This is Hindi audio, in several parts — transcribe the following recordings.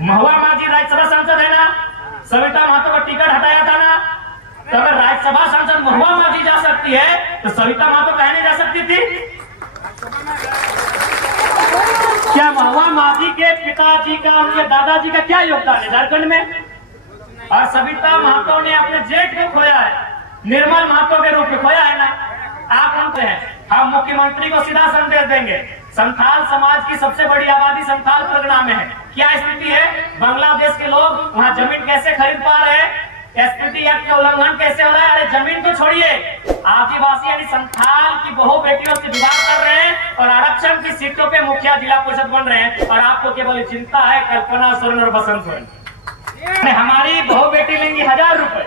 महुआ माझी राज्यसभा सांसद है ना, सविता महतो का टिकट हटाया था ना, तो अगर राज्यसभा सांसद महुआ माझी जा सकती है तो सविता महतो काहे नहीं जा सकती थी? क्या महुआ माझी के पिताजी का, उनके दादाजी का क्या योगदान है झारखंड में? और सविता महतो ने अपने जेठ को खोया है, निर्मल महतो के रूप में खोया है ना। आप कौन हैं? हम मुख्यमंत्री को सीधा संदेश देंगे, संथाल समाज की सबसे बड़ी आबादी संथाल परगना में है। क्या स्थिति है? बांग्लादेश के लोग वहाँ जमीन कैसे खरीद पा रहे हैं? एसपीटी एक्ट का उल्लंघन कैसे हो रहा है? अरे जमीन तो छोड़िए, आदिवासी यानी संथाल की बहु बेटियों से विवाह कर रहे हैं और आरक्षण की सीटों पे मुखिया जिला परिषद बन रहे हैं। और आपको केवल चिंता है कल्पना सोरेन और बसंत सोरेन। हमारी बहु बेटी लेंगी 1000 रुपए,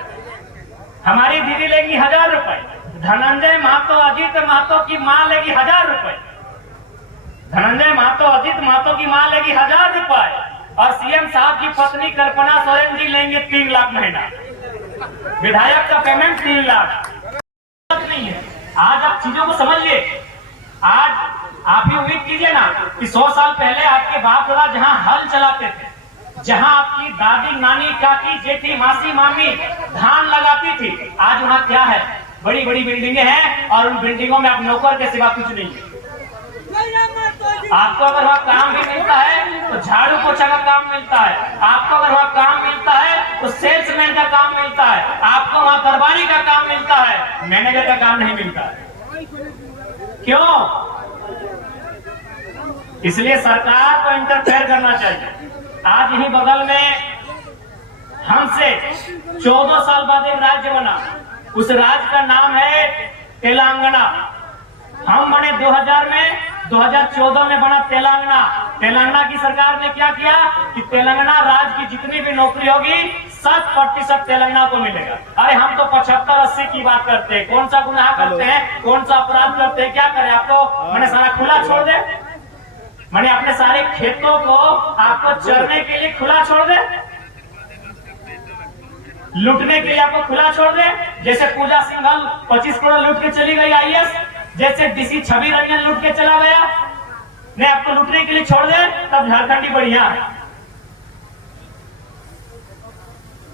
हमारी दीदी लेंगी 1000 रुपए, धनंजय महतो अजीत महतो की मां लेगी 1000 रुपए, धनंजय महतो अजीत महतो की मां लेगी 1000 रुपए और सीएम साहब की पत्नी कल्पना सोरेन जी लेंगे 3 लाख महीना। विधायक का पेमेंट 3 लाख नहीं है। आज आप चीजों को समझिए। आज आप ही उम्मीद कीजिए ना कि 100 साल पहले आपके बाप दादा जहां हल चलाते थे, जहां आपकी दादी नानी काकी जेठी मासी मामी धान लगाती थी, आज वहां क्या है? बड़ी बड़ी बिल्डिंगें हैं और उन बिल्डिंगों में आप नौकर के सिवा कुछ नहीं है। आपको अगर वहां काम भी मिलता है तो झाड़ू पोछा का काम मिलता है, आपको अगर वहां काम मिलता है तो सेल्समैन का काम मिलता है, आपको वहां दरबारी का काम मिलता है, मैनेजर का काम नहीं मिलता है। क्यों? इसलिए सरकार को इंटरफेयर करना चाहिए। आज यही बगल में हमसे 14 साल बाद एक राज्य बना, उस राज्य का नाम है तेलंगाना। हम बने 2000 में, 2014 में बना तेलंगाना। तेलंगाना की सरकार ने क्या किया कि तेलंगाना राज्य की जितनी भी नौकरी होगी 100% तेलंगाना को मिलेगा। अरे हम तो 75-80 की बात करते हैं। कौन सा गुनाह करते हैं, कौन सा अपराध करते हैं, क्या करें? आपको मैंने सारा खुला छोड़ दे, मैंने अपने सारे खेतों को आपको चरने के लिए खुला छोड़ दे, लूटने के लिए आपको खुला छोड़ दे। जैसे पूजा सिंघल 25 करोड़ लूट के चली गई IAS, जैसे डीसी छवि रंजन लूट के चला गया, नहीं आपको लूटने के लिए छोड़ दे तब झारखंड ही बढ़िया है।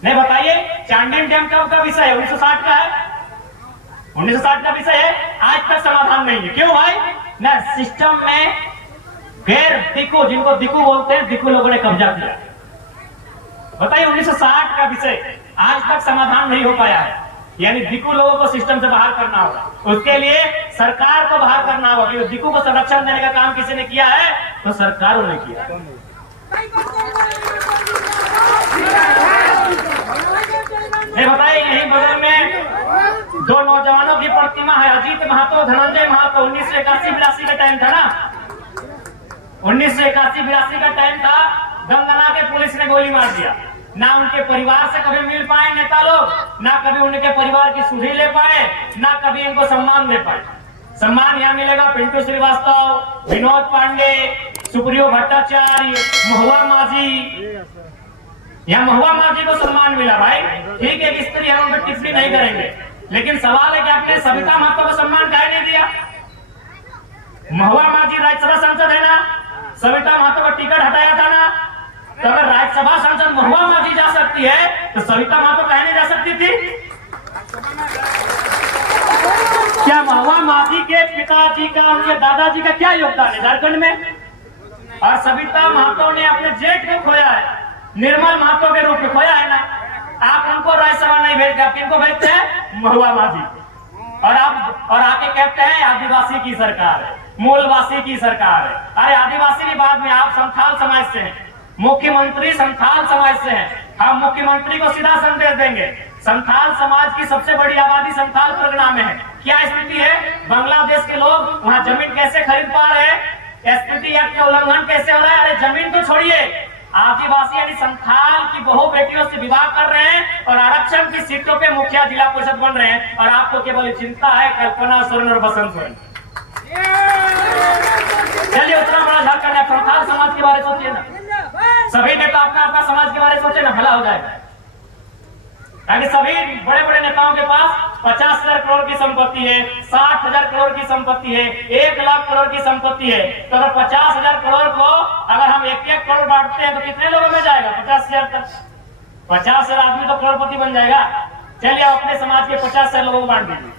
नहीं बताइए, चांडिल डैम कब का विषय है? 1960 का है, 1960 का विषय है, आज तक समाधान नहीं है। क्यों भाई? ना सिस्टम में गैर दिकू, जिनको दिकू बोलते हैं, दिकू लोगों ने कब्जा किया। बताइए, 1960 का विषय आज तक समाधान नहीं हो पाया है। यानी दिकू लोगों को सिस्टम से बाहर करना होगा, उसके लिए सरकार को बाहर करना होगा। क्योंकि दिकू को संरक्षण देने का काम किसी ने किया है तो सरकारों ने किया। बताइए, यही बगल में 2 नौजवानों की प्रतिमा है, अजीत महतो, धनंजय महतो। 1981-82 का टाइम था ना, 1981-82 का टाइम था। गंगना के पुलिस ने गोली मार दिया। ना उनके परिवार से कभी मिल पाए नेता लोग, ना कभी उनके परिवार की सुधि ले पाए, ना कभी इनको सम्मान दे पाए। सम्मान यहाँ मिलेगा पिंटू श्रीवास्तव, विनोद पांडे, सुप्रियो भट्टाचार्य, महुआ माझी। यहाँ महुआ माझी को सम्मान मिला भाई, ठीक है, स्त्री हम उन पर टिप्पणी नहीं करेंगे, लेकिन सवाल है कि आपने सविता महतो को सम्मान काहे नहीं दिया? महुआ माझी राज्यसभा सांसद है ना, सविता महतो का टिकट हटाया था ना, तो अगर राज्यसभा सांसद महुआ माझी जा सकती है तो सविता महतो काहे नहीं जा सकती थी? क्या महुआ माझी के पिताजी का, उनके दादाजी का क्या योगदान है झारखंड में? और सविता महतो ने अपने जेठ को खोया है, निर्मल महतो के रूप में खोया है ना। आप उनको राज्यसभा नहीं भेजते, आप किनको भेजते हैं? महुआ माझी। और आप और आके कहते हैं आदिवासी की सरकार है, मूलवासी की सरकार है। अरे आदिवासी की बात में, आप संथाल समाज से हैं, मुख्यमंत्री संथाल समाज से हैं। हम मुख्यमंत्री को सीधा संदेश देंगे, संथाल समाज की सबसे बड़ी आबादी संथाल परगना में है। क्या स्थिति है? बांग्लादेश के लोग वहाँ जमीन कैसे खरीद पा रहे हैं? एसपीटी एक्ट का उल्लंघन कैसे हो रहा है? अरे जमीन तो छोड़िए, आदिवासी यानी संथाल की बहु बेटियों से विवाह कर रहे हैं और आरक्षण की सीटों पे मुखिया जिला परिषद बन रहे हैं। और आपको केवल चिंता है कल्पना सोरेन और बसंत सोरेन। चलिए, उतना बड़ा झारखंड है, संथाल समाज के बारे में सोचिए ना। सभी ने तो अपना अपना समाज के बारे में सोचे ना, भला हो जाएगा। यानी सभी बड़े बड़े नेताओं के पास 50,000 करोड़ की संपत्ति है, 60,000 करोड़ की संपत्ति है, 1 लाख करोड़ की संपत्ति है। तो अगर 50,000 करोड़ को अगर हम 1-1 करोड़ बांटते हैं तो कितने लोगों में जाएगा? 50,000 तक। 50,000 आदमी तो करोड़पति बन जाएगा। चलिए आप अपने समाज के 50,000 लोगों को बांट दीजिए।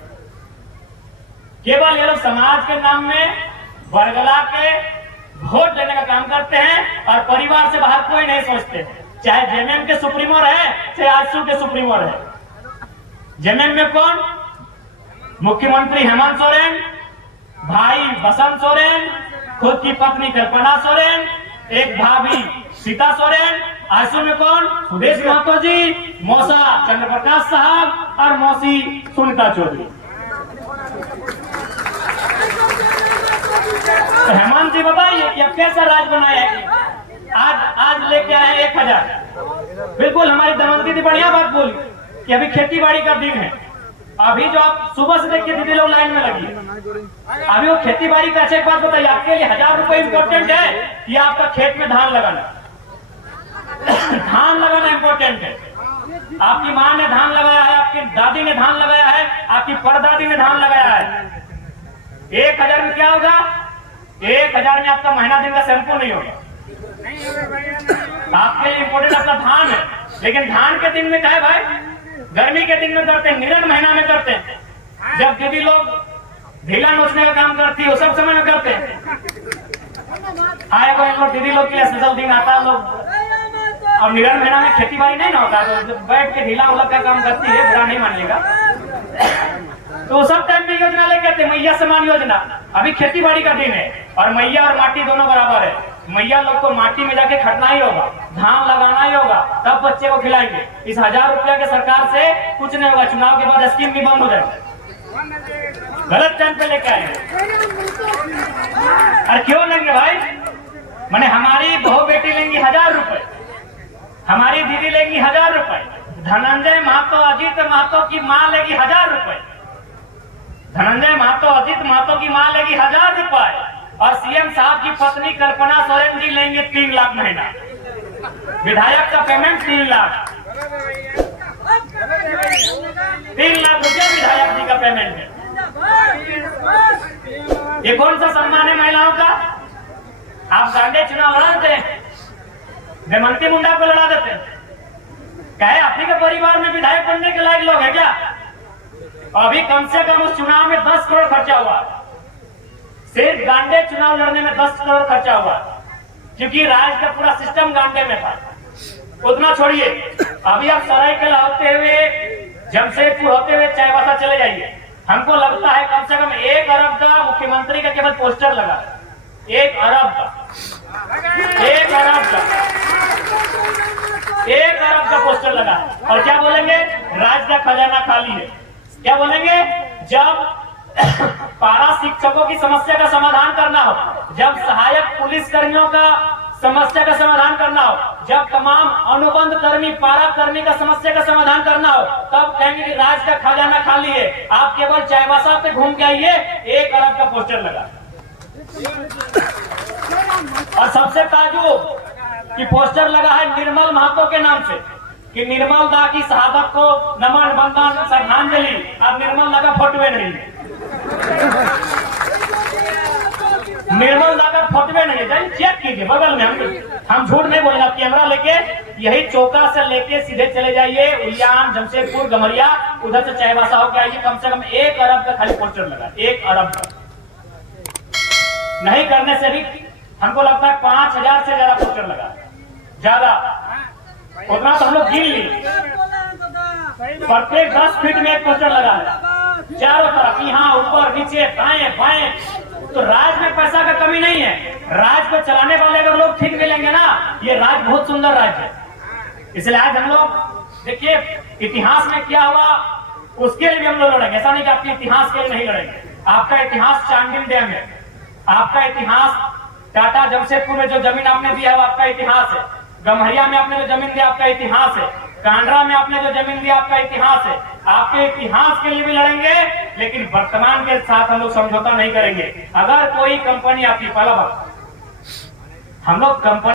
केवल ये लोग समाज के नाम में बरगला के वोट लेने का काम करते हैं और परिवार से बाहर कोई नहीं सोचते। चाहे जेएमएम के सुप्रीमो रहे, चाहे आजसू के सुप्रीमो रहे। जेएमएम में कौन? मुख्यमंत्री हेमंत सोरेन, भाई बसंत सोरेन, खुद की पत्नी कल्पना सोरेन, एक भाभी सीता सोरेन। आजसू में कौन? सुदेश महतो जी, मौसा चंद्रप्रकाश साहब और मौसी सुनीता चौधरी। तो हेमंत जी बताइए कि अब कैसा राज बनाया है? आज लेके आए 1,000। बिल्कुल हमारी दमयंती जी बढ़िया बात बोली कि अभी खेती बाड़ी का दिन है। अभी जो आप सुबह से देखिए दीदी लोग लाइन में लगी है, अभी वो खेती बाड़ी का। एक बात बताइए, आपके लिए 1,000 रुपए इम्पोर्टेंट है कि आपका खेत में धान लगाना? धान लगाना इम्पोर्टेंट है। आपकी माँ ने धान लगाया है, आपकी दादी ने धान लगाया है, आपकी परदादी ने धान लगाया है। 1,000 में क्या होगा? 1,000 में आपका महीना दिन का शैम्पू नहीं होगा। आपके लिए इम्पोर्टेंट अपना धान है, लेकिन धान के दिन में क्या है भाई? गर्मी के दिन में करते हैं, निरन महीना में करते हैं, जब दीदी लोग ढीला नोचने का काम करती है, वो सब समय में करते हैं। आए लोग दीदी लोग के लिए स्पेशल दिन आता है लोग, और निरन महीना में खेती बाड़ी नहीं ना होता, तो बैठ के ढीला उलग का काम करती है, बुरा नहीं मानिएगा। तो सब टाइम में योजना लेके आते, मैया समान योजना। अभी खेती बाड़ी का दिन है और मैया और माटी दोनों बराबर है। मैया लोग को माटी में जाके खटना ही होगा, धान लगाना ही होगा, तब बच्चे को खिलाएंगे। इस 1,000 रुपया के सरकार से कुछ नहीं होगा। चुनाव के बाद स्कीम भी बंद हो जाएगी। गलत टाइम पे लेके आएंगे। अरे क्यों लेंगे भाई? मैंने हमारी बहू बेटी लेंगी 1,000 रुपए, हमारी दीदी लेगी 1,000 रुपए, धनंजय महतो अजीत महतो की माँ लेगी 1,000 रुपए, धनंजय महतो अजीत महतो की माँ लेगी 1,000 रुपए, और सीएम साहब की पत्नी कल्पना सोरेन जी लेंगे 3 लाख महीना। विधायक का पेमेंट 3 लाख, 3 लाख रुपया विधायक जी का पेमेंट है। ये कौन सा सम्मान है महिलाओं का? आप गांडे चुनाव लड़ा देते हैं, दमयंती मुंडा को लड़ा देते हैं। कहे आप ही के परिवार में विधायक बनने के लायक लोग है क्या? अभी कम से कम उस चुनाव में 10 करोड़ खर्चा हुआ, सिर्फ गांडे चुनाव लड़ने में 10 करोड़ खर्चा हुआ, क्योंकि राज्य का पूरा सिस्टम गांडे में था। उतना छोड़िए, अभी आप सरायकेला होते हुए, जमशेदपुर होते हुए चाईबासा चले जाइए, हमको लगता है कम से कम 1 अरब का मुख्यमंत्री का केवल पोस्टर लगा। 1 अरब का, 1 अरब का, 1 अरब का पोस्टर लगा। और क्या बोलेंगे? राज्य का खजाना खाली है। क्या बोलेंगे? जब पारा शिक्षकों की समस्या का समाधान करना हो, जब सहायक पुलिस कर्मियों का समस्या का समाधान करना हो, जब तमाम अनुबंध कर्मी पारा कर्मी का समस्या का समाधान करना हो, तब कहेंगे कि राज्य का खजाना खाली है। आप केवल चाईबासा पे घूम के आइए, 1 अरब का पोस्टर लगा। और सबसे ताजुब कि पोस्टर लगा है निर्मल महतो के नाम से, कि निर्मल दा की शहादत को नमन बंदन श्रद्धांजलि। अब निर्मल दा का फोटो नहीं, निर्मल दा का फोटो नहीं है। चेक कीजिए बगल में, हम झूठ नहीं बोलेंगे। कैमरा लेके यही चौका से लेके सीधे चले जाइए, उलियान, जमशेदपुर, गमरिया, उधर से चाईबासा होके आइए। कम से कम 1 अरब का खाली पोस्टर लगा, 1 अरब का। नहीं करने से भी हमको लगता है 5,000 से ज्यादा पोस्टर लगा, ज्यादा। उतना तो हम लोग गिन लिए। प्रत्येक 10 फीट में 1 पोस्टर लगा है, चारों तरफ, यहाँ ऊपर नीचे दाएं बाएं। तो राज्य में पैसा का कमी नहीं है। राज्य को चलाने वाले अगर लोग ठीक मिलेंगे ना, ये राज्य बहुत सुंदर राज्य है। इसलिए आज हम लोग देखिए इतिहास में क्या हुआ उसके लिए भी हम लोग लड़ेंगे। ऐसा नहीं कि आपके इतिहास के लिए नहीं लड़ेंगे। आपका इतिहास चांडिल डैम है, आपका इतिहास टाटा जमशेदपुर में जो जमीन आपने दिया है वो आपका इतिहास है, गम्हरिया में आपने जो जमीन दिया आपका इतिहास है, कांडरा में आपने जो जमीन दिया आपका इतिहास है। आपके इतिहास के लिए भी लड़ेंगे, लेकिन वर्तमान के साथ हम लोग समझौता नहीं करेंगे। अगर कोई कंपनी आपकी, पहला बात, हम लोग कंपनी